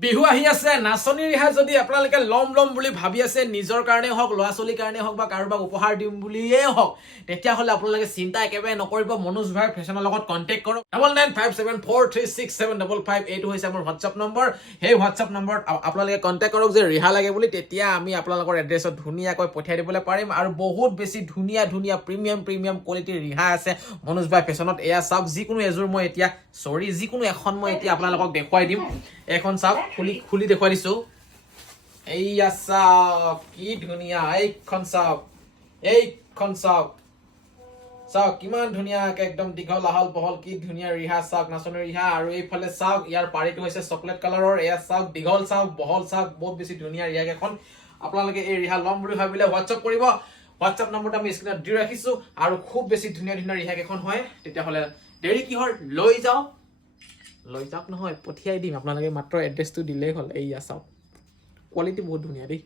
বিহু আহি আছে নাচনী ৰিহা যদি আপোনালোকে লম বুলি ভাবি আছে নিজৰ কাৰণে হওক ল'ৰা ছোৱালীৰ কাৰণে হওক বা কাৰোবাক উপহাৰ দিম বুলিয়ে হওক তেতিয়াহ'লে আপোনালোকে চিন্তা একেবাৰে নকৰিব মনোজ ভাই ফেশ্বনৰ লগত কণ্টেক্ট কৰক 9957436755 এইটো হৈছে আমাৰ হোৱাটছআপ নম্বৰ সেই হোৱাটছআপ নম্বৰত আপোনালোকে কণ্টেক্ট কৰক যে ৰিহা লাগে বুলি তেতিয়া আমি আপোনালোকৰ এড্ৰেছত ধুনীয়াকৈ পঠিয়াই দিবলৈ পাৰিম আৰু বহুত বেছি ধুনীয়া প্ৰিমিয়াম কোৱালিটিৰ ৰিহা আছে মনোজ ভাই ফেশ্বনত এয়া চাওক যিকোনো এযোৰ মই এতিয়া যিকোনো এখন মই এতিয়া আপোনালোকক দেখুৱাই দিম এখন চাওক খুলি দেখুৱাই দিছো এইয়া চাওক কি ধুনীয়া এইখন চাওক চাওক কিমান ধুনীয়াকে একদম দীঘল আহল বহল কি ধুনীয়া ৰিহা চাওক নাচনী ৰিহা আৰু এইফালে চাওক ইয়াৰ পাৰিটো হৈছে চকলেট কালাৰৰ এয়া চাওক দীঘল চাওক বহল চাওক বহুত বেছি ধুনীয়া ৰিহা কেইখন আপোনালোকে এই ৰিহা ল'ম বুলি ভাবিলে হোৱাটছআপ কৰিব হোৱাটছআপ নম্বৰটো আমি স্ক্ৰীনত দি ৰাখিছো আৰু খুব বেছি ধুনীয়া ৰিহা কেইখন হয় তেতিয়াহ'লে দেৰি কিহৰ লৈ যাওক নহয় পঠিয়াই দিম আপোনালোকে মাত্ৰ এড্ৰেছটো দিলেই হ'ল এইয়া চাওক কোৱালিটি বহুত ধুনীয়া দেই